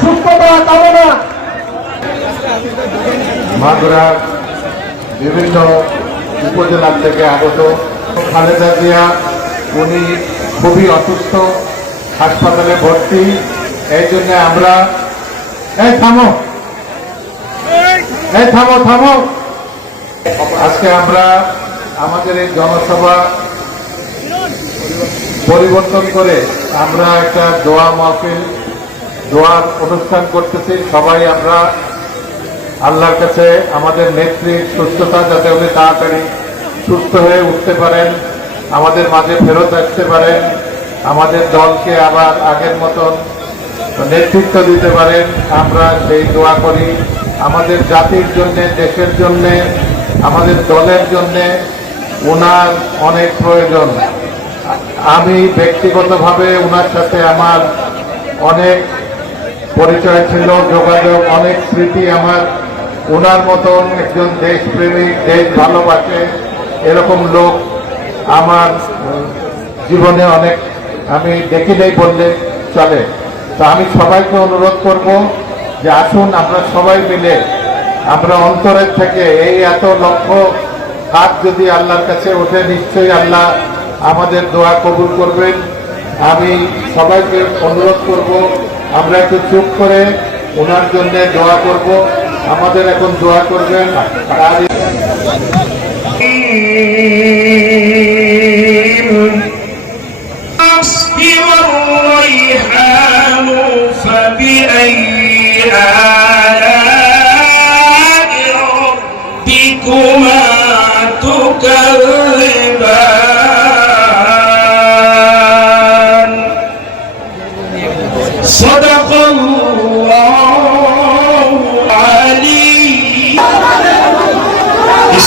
সুস্থতা মাগুরার বিভিন্ন উপজেলা থেকে আগত খালেদা জিয়া, উনি খুবই অসুস্থ, হাসপাতালে ভর্তি। এই জন্য আমরা এই থামো। এই থামো থামো। আজকে আমরা আমাদের এই জনসভা পরিবর্তন করে আমরা একটা দোয়া মাহফিল দোয়ার অনুষ্ঠান করতেছি। সবাই আমরা আল্লাহর কাছে আমাদের নেত্রীর সুস্থতা যাতে উনি তাড়াতাড়ি সুস্থ হয়ে উঠতে পারেন, আমাদের মাঝে ফেরত আসতে পারেন, আমাদের দলকে আবার আগের মতন নেতৃত্ব দিতে পারেন। আমরা সেই দোয়া করি, আমাদের জাতির জন্যে, দেশের জন্যে, আমাদের দলের জন্যে ওনার অনেক প্রয়োজন। আমি ব্যক্তিগতভাবে ওনার সাথে আমার অনেক পরিচয় ছিল, যোগাযোগ, অনেক স্মৃতি আমার। ওনার মতন একজন দেশপ্রেমিক, দেশ ভালোবাসে এরকম লোক আমার জীবনে অনেক। আমি দেখি নেই বললে চলে। তো আমি সবাইকে অনুরোধ করব যে আসুন, আমরা সবাই মিলে, আমরা অন্তরের থেকে এই এত লক্ষ্য হাত যদি আল্লাহর কাছে ওঠে, নিশ্চয়ই আল্লাহ আমাদের দোয়া কবুল করবেন। আমি সবাইকে অনুরোধ করব, আমরা একটু চুপ করে ওনার জন্য দোয়া করব। আমাদের এখন দোয়া করবেন। আর